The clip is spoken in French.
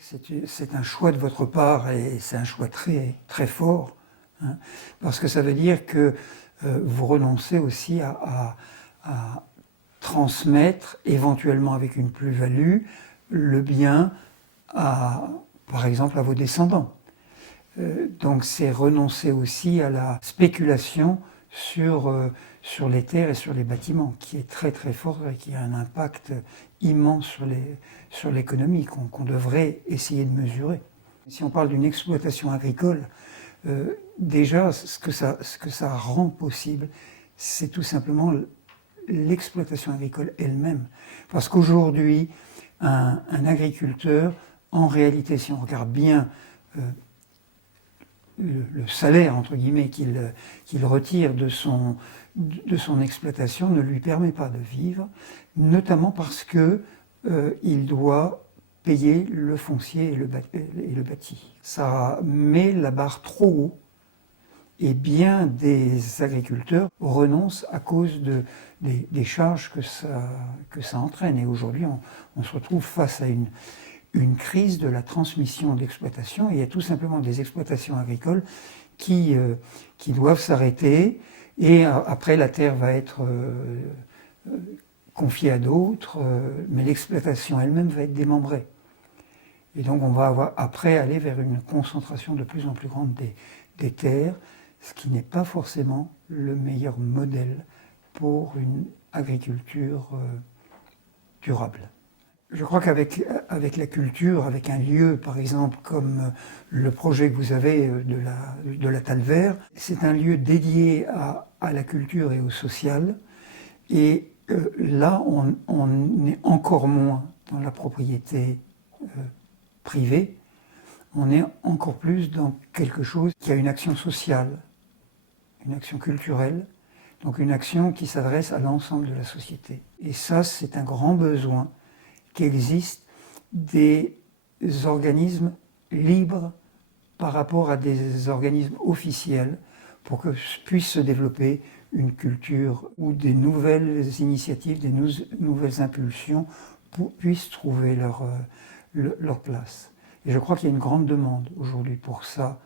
C'est un choix de votre part et c'est un choix très, très fort, hein, parce que ça veut dire que vous renoncez aussi à transmettre, éventuellement avec une plus-value, le bien par exemple, à vos descendants. Donc c'est renoncer aussi à la spéculation sur les terres et sur les bâtiments, qui est très très fort et qui a un impact immense sur l'économie qu'on devrait essayer de mesurer. Si on parle d'une exploitation agricole, déjà ce que ça rend possible, c'est tout simplement l'exploitation agricole elle-même. Parce qu'aujourd'hui, un agriculteur, en réalité, si on regarde bien le salaire, entre guillemets, qu'il retire de son exploitation ne lui permet pas de vivre, notamment parce que il doit payer le foncier et le bâti. Ça met la barre trop haut et bien des agriculteurs renoncent à cause des charges que ça entraîne. Et aujourd'hui, on se retrouve face à une crise de la transmission d'exploitation. Il y a tout simplement des exploitations agricoles qui doivent s'arrêter et après la terre va être confiée à d'autres, mais l'exploitation elle-même va être démembrée. Et donc on va après aller vers une concentration de plus en plus grande des terres, ce qui n'est pas forcément le meilleur modèle pour une agriculture durable. Je crois qu'avec la culture, avec un lieu par exemple comme le projet que vous avez de la Talvère, c'est un lieu dédié à la culture et au social. Et là, on est encore moins dans la propriété privée, on est encore plus dans quelque chose qui a une action sociale, une action culturelle, donc une action qui s'adresse à l'ensemble de la société. Et ça, c'est un grand besoin qu'il existe des organismes libres par rapport à des organismes officiels pour que puisse se développer une culture où des nouvelles initiatives, des nouvelles impulsions puissent trouver leur place. Et je crois qu'il y a une grande demande aujourd'hui pour ça